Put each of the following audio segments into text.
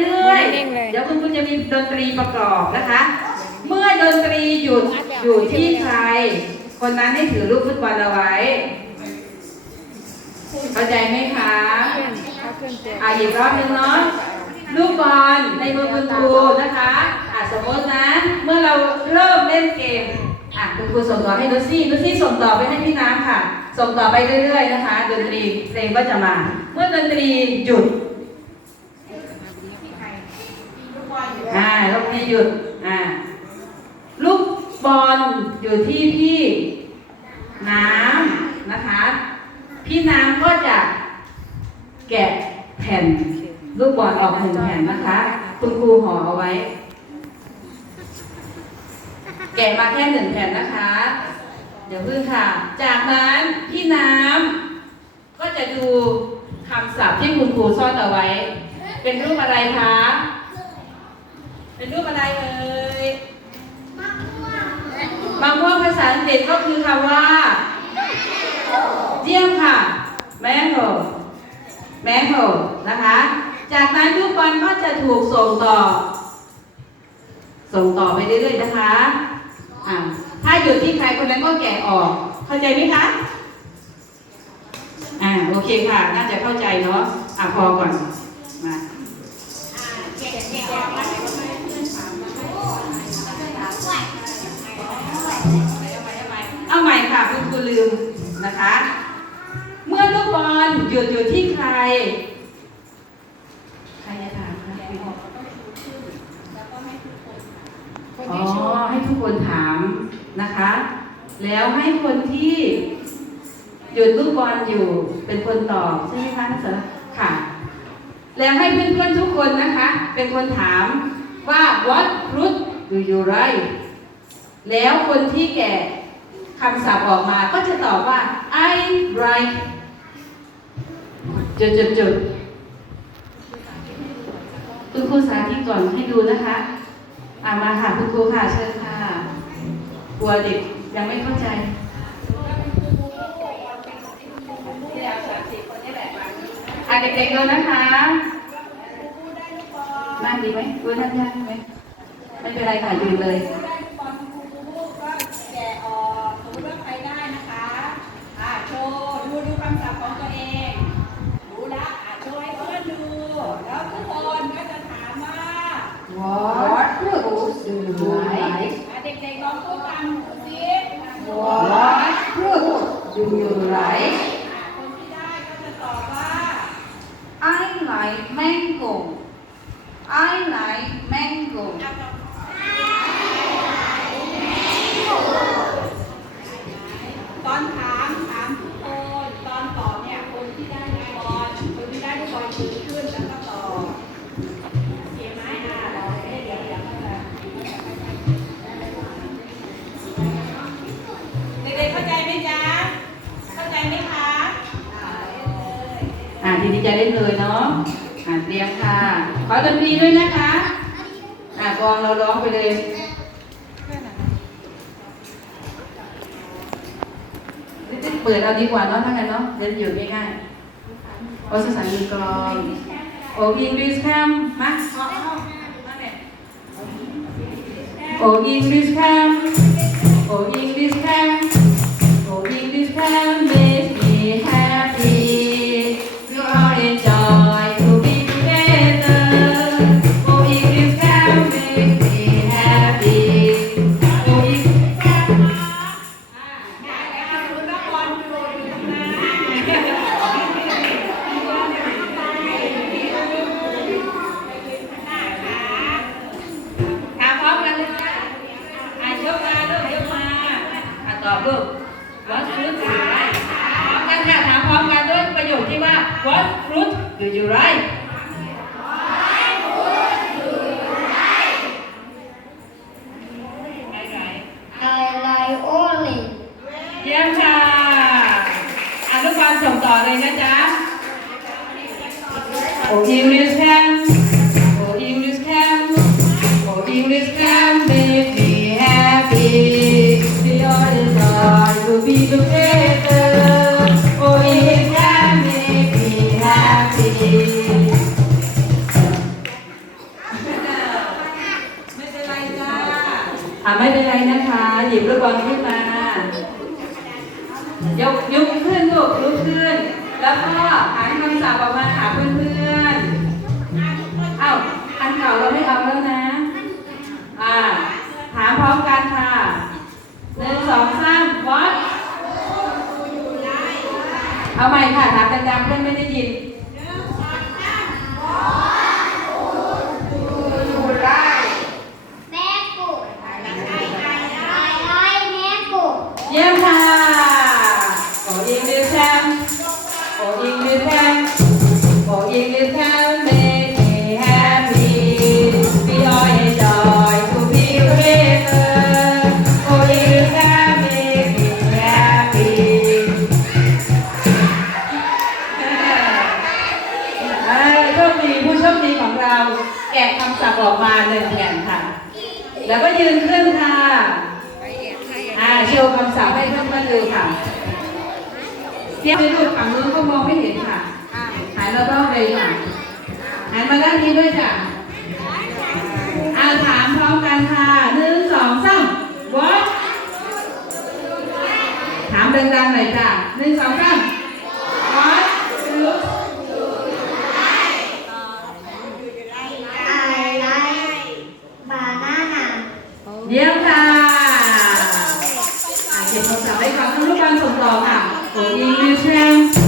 เรื่อยนิ่งๆเลยๆ เดี๋ยวคุณครูจะมีดนตรีประกอบนะคะ เมื่อดนตรีหยุดอยู่ที่ใคร คนนั้นให้ถือลูกฟุตบอลเอาไว้ เข้าใจไหมคะถ้าขึ้นตัวอะอีกรอบหนึงเนาะลูกบอลในมือคุณครูนะคะอะสมมตินะ เมื่อเราเริ่มเล่นเกมอะคุณครูส่งต่อให้นุชซี่นุชซี่ส่งต่อไปให้พี่น้ำค่ะ ส่งต่อไปเรื่อยๆนะคะ ดนตรีเพลงก็จะมา เมื่อดนตรีหยุด อ่าลูกนี้หยุด อ่า ลูกบอลอยู่ที่พี่น้ำนะคะ พี่น้ำก็จะแกะแผ่นลูกบอลออกหนึ่งแผ่นนะคะ คุณครูห่อเอาไว้ แกะมาแค่หนึ่งแผ่นนะคะ เดี๋ยวพึ่งค่ะ จากนั้นพี่น้ำก็จะดูคำศัพท์ที่คุณครูซ่อนเอาไว้ เป็นรูปอะไรคะ เป็นรูปอะไรเอ่ยบางพวกภาษาอังกฤษก็คือคำว่า เยี่ยมค่ะแมงโ o แมงโ o นะคะ จากนั้นลูกบอลก็จะถูกส่งต่อ ส่งต่อไปเรื่อยๆนะคะอ่าถ้าอยู่ที่ใครคนนั้นก็แกะออก เข้าใจไหมคะอ่าโอเคค่ะ น่าจะเข้าใจเนาะอะพอก่อนมา เอาใหม่ค่ะคุณครูลืมนะคะ เมื่อลูกบอลหยุดอยู่ที่ใคร ใครจะถามคะอ๋อให้ทุกคนถามนะคะ แล้วให้คนที่ หยุดลูกบอลอยู่ เป็นคนตอบใช่ไหมคะนักศึกษาค่ะ แล้วให้เพื่อนๆทุกคนนะคะ เป็นคนถามว่า what fruit do you like แล้วคนที่แก่คำศัพท์ออกมาก็จะตอบว่า I like จุดจุดจุดคุณครูสาธิตก่อนให้ดูนะคะอามาค่ะคุณครูค่ะเชิญค่ะกลัวเด็กยังไม่เข้าใจอะเด็กๆดูนะคะนั่งดีไหมดูนั่งยากไหมไม่เป็นไรค่ะยืนเลย แกะออกสมมติว่าใครได้นะคะอ่าโชว์ดูดูคำศัพท์ของตัวเองดูละอ่าโชว์ให้เพื่อนดู แล้วทุกคนก็จะถามว่า What fruits do you like อ่าเด็กๆลองพูดตามหนูสิ What fruits do you like อ่าคนที่ได้ก็จะตอบว่า I like mango I like อ่าทีนี้จะเล่นเลยเนาะอ่าเตรียมค่ะขอดนตรีด้วยนะคะอ่ากองเราร้องไปเลยเปิดเอาดีกว่าเนาะถ้างั้นเนาะเดี๋ยวอยู่ง่ายๆโอ้ภาษาอังกฤษกลองโอ้อิงลิสแคมมาโอ้อิงลิสแคมโอ้อิงลิสแคม เลยนะจ๊ะนิวนิวแชนาคำศัพท์ออกมาหาเพื่อนๆเอ้าอันเก่าเราไม่เอาแล้วนะ อ่า ถามพร้อมกันค่ะหนึ่งสองสาม what เอาใหม่ค่ะ ถามดังๆเพื่อนไม่ได้ยินแม่กุดอะไรแม่กุดเยี่ยมค่ะ ทียบไปดูฝั่งนู้นก็มองไม่เห็นค่ะหันมาบ้างเลยค่ะหันมาด้านนี้ด้วยจ้ะอ่าถามพร้อมกันค่ะหนึ่งสองสาม what ถามดังๆหน่อยจ้ะหนึ่งสองสาม what look อะไรบานาน่าเยี่ยมค่ะอ่าเก็บคำศัพท์ให้ฟังทั้งลูกบอลส่งต่อค่ะ โอ้ยิ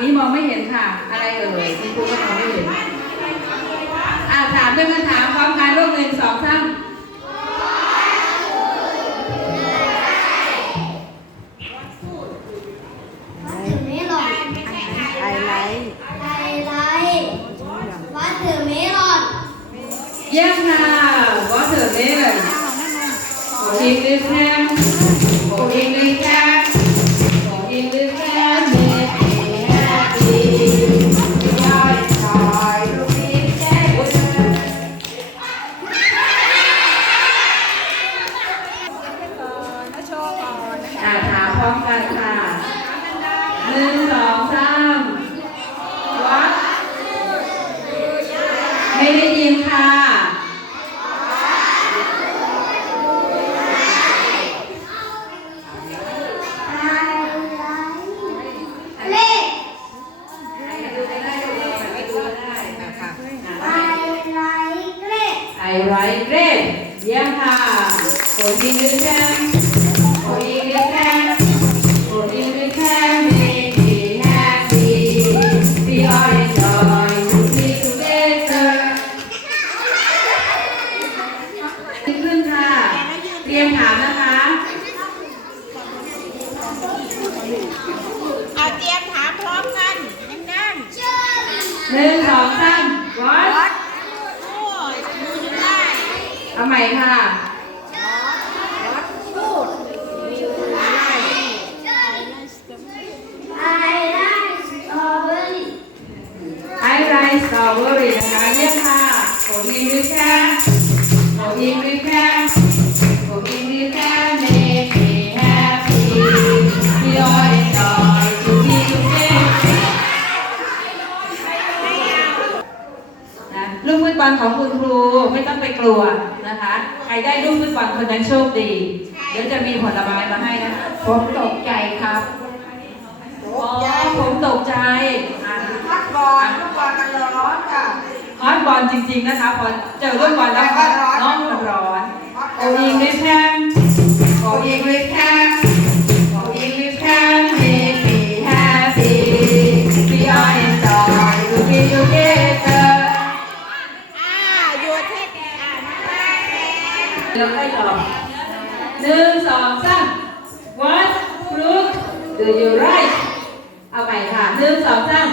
นี้มองไม่เห็นค่ะ อะไรเอ่ยคุณครูก็มองไม่เห็นอ่าถามด้วยคำถามพร้อมกันลูกหนึ่งสองสามวัดถือเมลอนไอไลท์อะไรวัดถือเมลอนเยี่ยมค่ะ water melon โอ้ยิงดิแคมโอ้ยิง ไม่ได้ยินค่ะ สตรอเบอรี่นะคะเยี่ยมค่ะโอ้ยิงดิแคมโอ้ยิงดิแคมโอ้ยิงดิแคม make me happy we all enjoy to be together นะลูกฟุตบอลของคุณครูไม่ต้องไปกลัวนะคะ ใครได้ลูกฟุตบอลคนนั้นโชคดี เดี๋ยวจะมีผลไม้มาให้นะผมตกใจครับอ๋อผมตกใจ พัดบอลลูกบอลมันร้อน ฮอตบอลจริง ๆนะคะพอเจอเรื่องบอลแล้วก็ร้อนร้อนโออิงลิชแฮมโออิงลิชแฮมโออิงลิชแฮมมีปีแฮปปี้พี่อ้อยอยยูกี้ยูกี้เธอแล้วค่อยต่อหนึ่งสองสาม What book do you write เอาใหม่ค่ะหนึ่งสองสาม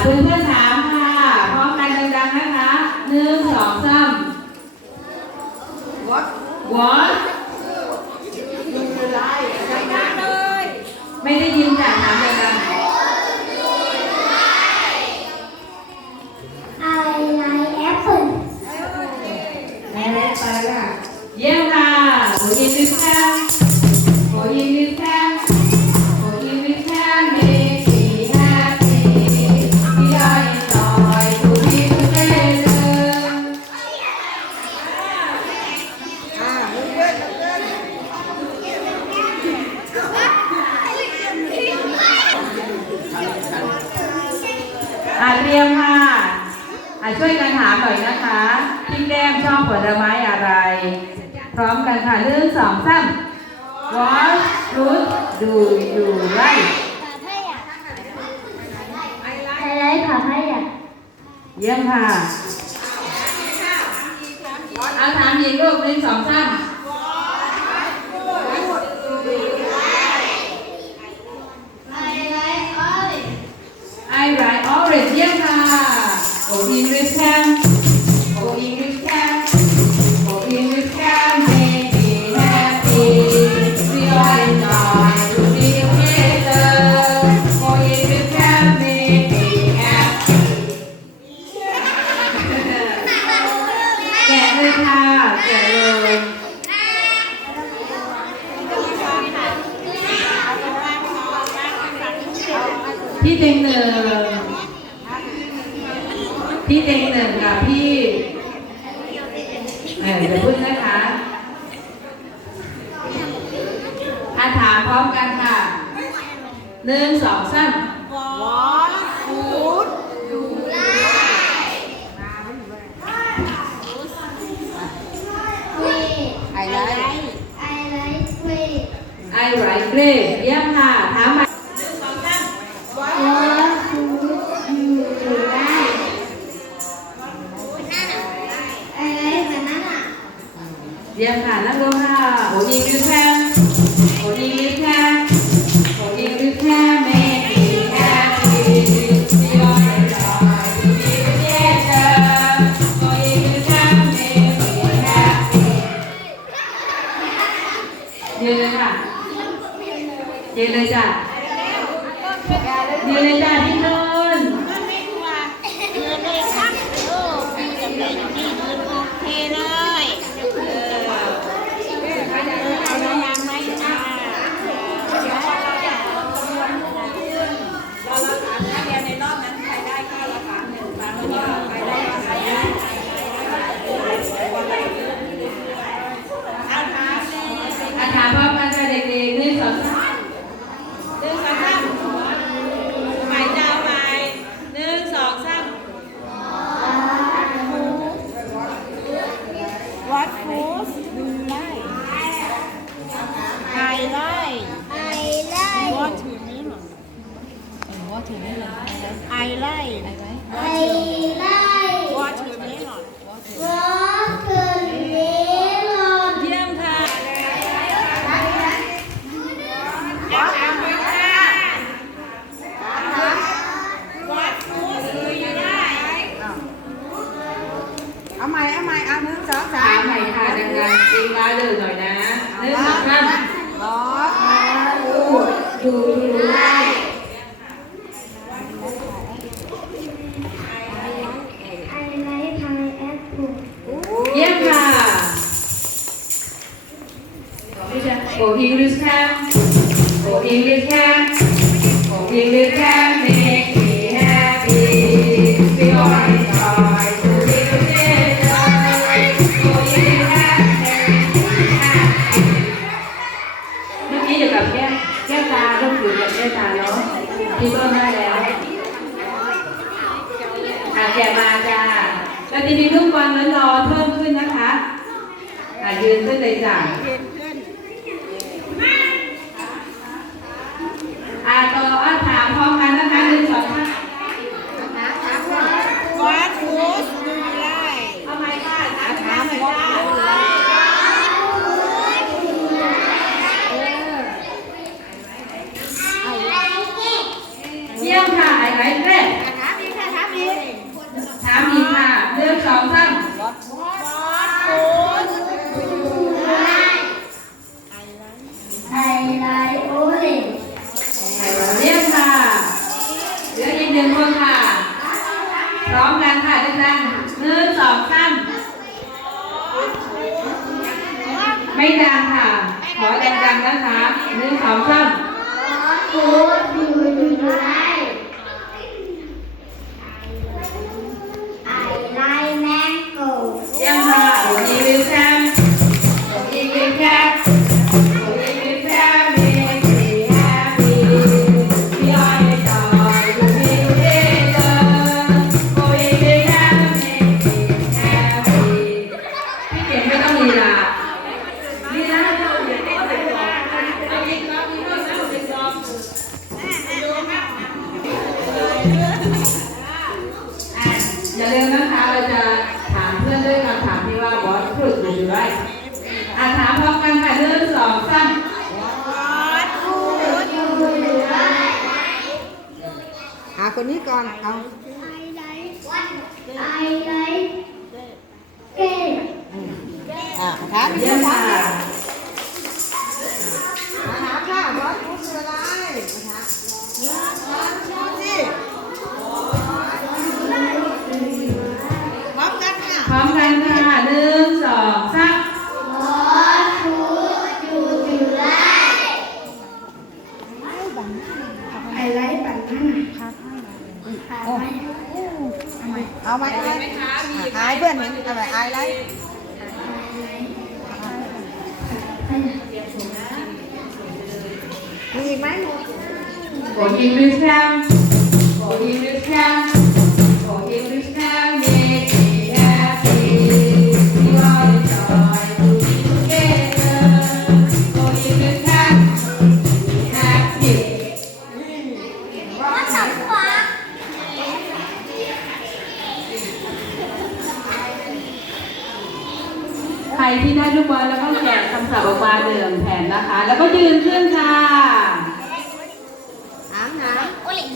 เพื่อนเพื่อนถามค่ะพร้อมกันดังๆนะคะหนึ่งสองสาม what what thăm What fruit do you like? Thầy lấy phà thấy à? Yes hả? Áo thám gì luôn lên sóng xanh I write orange. Yes, ah. Oh, English, Sam. Oh, English. เอออย่าพูดนะคะอาถามพร้อมกันค่ะหนึ่งสองสามวอนฟูดดูไล่ไอไลท์ไอไลท์เกรดไอไลท์เกรดเยี่ยมค่ะถามมา เยี่ยมค่ะ นั่งลงค่ะโอ้ยยิ้มแทนโอ้ยยิ้มแทน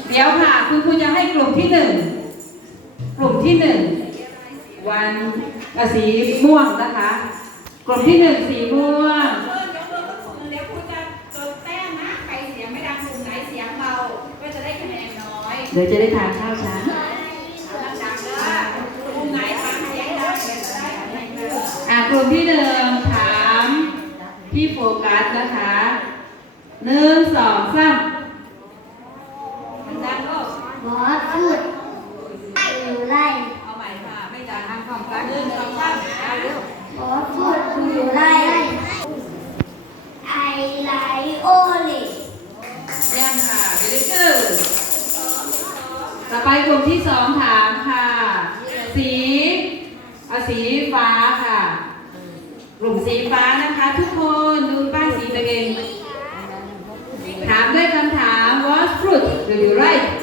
เดี๋ยวค่ะ คุณครูจะให้กลุ่มที่หนึ่งกลุ่มที่หนึ่งวันสีม่วงนะคะ กลุ่มที่หนึ่งสีม่วงเดี๋ยวจะได้ทานข้าวช้าอ่ากลุ่มที่หนึ่งถามพี่โฟกัสนะคะหนึ่งสองสาม พูดอยู่ไรเอาใหม่ค่ะ ไม่จ่ายทางควมกันหนึ่งสอมเอาเร็วอสพูดอยู่ไรไอไลโอเลเยี่ค่ะเบลิเกอร์ต่อไปกลุ่มที่สองถามค่ะ สีอสีฟ้าค่ะ กลุ่มสีฟ้านะคะ ทุกคนดูป้ายสีตะงถามด้วยคำถาม what fruit do you like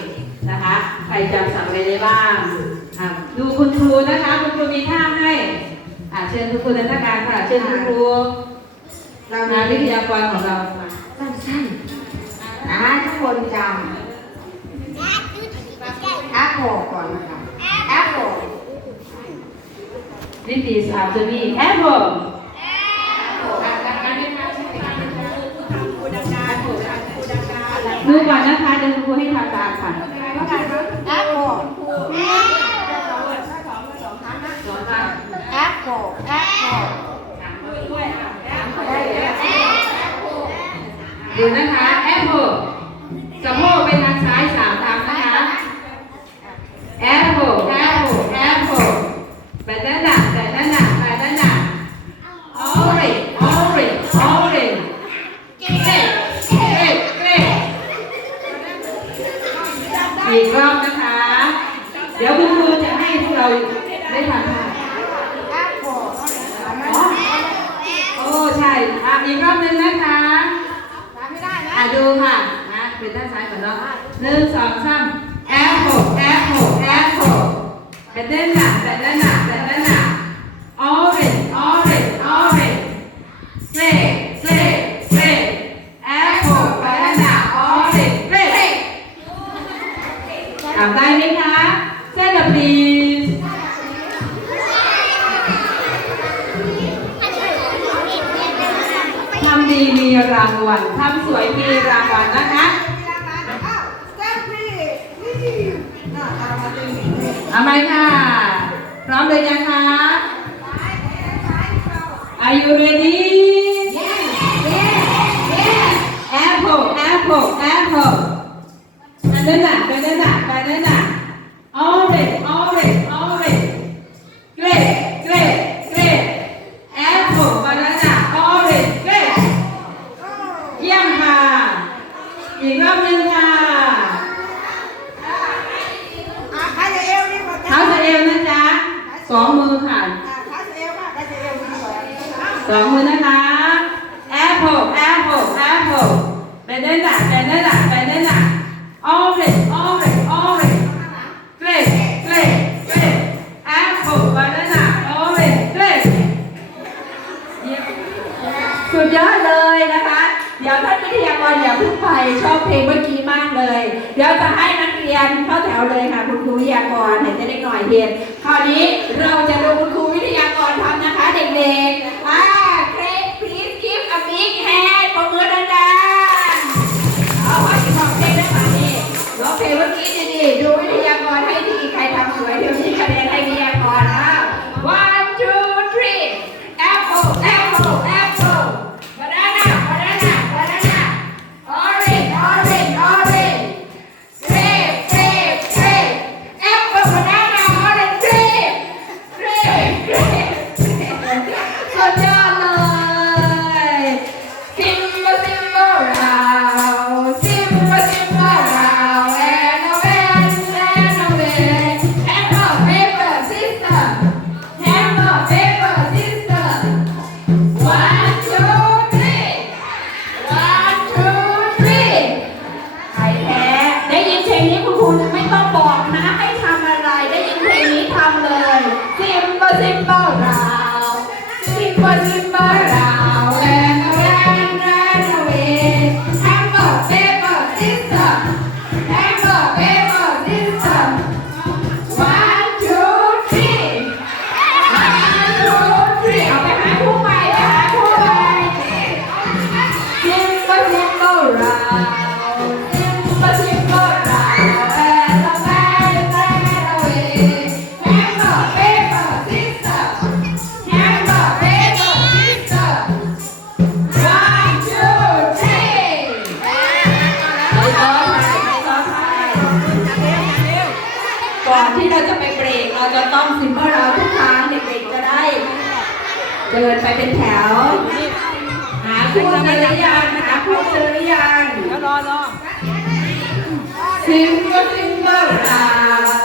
กนะคะ ใครจำสั่งไปได้บ้างดูคุณครูนะคะ คุณครูมีท่าให้เชิญคุณครูนันทการค่ะ เชิญคุณครูเรานาวิทยากรของเราสั้นๆนะทุกคนจำแอปเปก่อนนะคะแอปเป This is after me. Apple. Apple. ดูก่อนนะคะเดี๋ยวคุณครูให้ทำตามค่ะแอปเปิลสอนมาแอปเปิลแอปเปิลดูนะคะแอปเปิลสะโพกไปทางซ้ายสามทางนะคะแอปเปิลแอปเปิลแอปเปิลแบบนั้นน่ะแบบนั้นน่ะแบบนั้นน่ะ orange เป็ด้านซ้ายก่อนเนาะหนึ่งสองสามแอปเปิลแอปเปิลแอปเปิลเปเต้นหนักไปเต้นหนัก Are you ready? Yes, yes, yes. Apple, apple, apple. Banana, banana, banana. เย็นคราวนี้เราจะดูคุณครูวิทยากรทำนะคะเด็กๆว่า Craig please give a big hand กันหรือยังรอรอซิงเกิลซิงเกิลอะ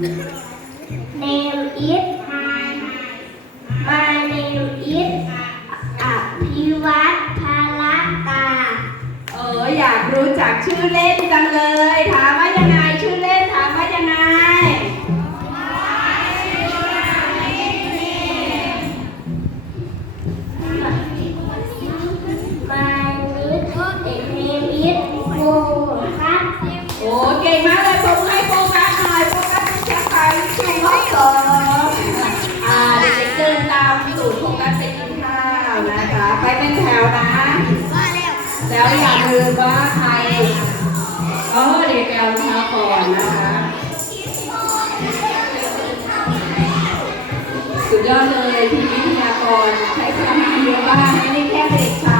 Name is My name is อภิวัตพาลตา เอออยากรู้จักชื่อเล่นจังเลย ถามว่ายังไง แล้วอย่าลืมว่าใครเอาเด็กแอลรทาก่อนนะคะ สุดยอดเลยที่วิทยากรใช้ความเยอะมากไม่ได้แค่เด็กชาย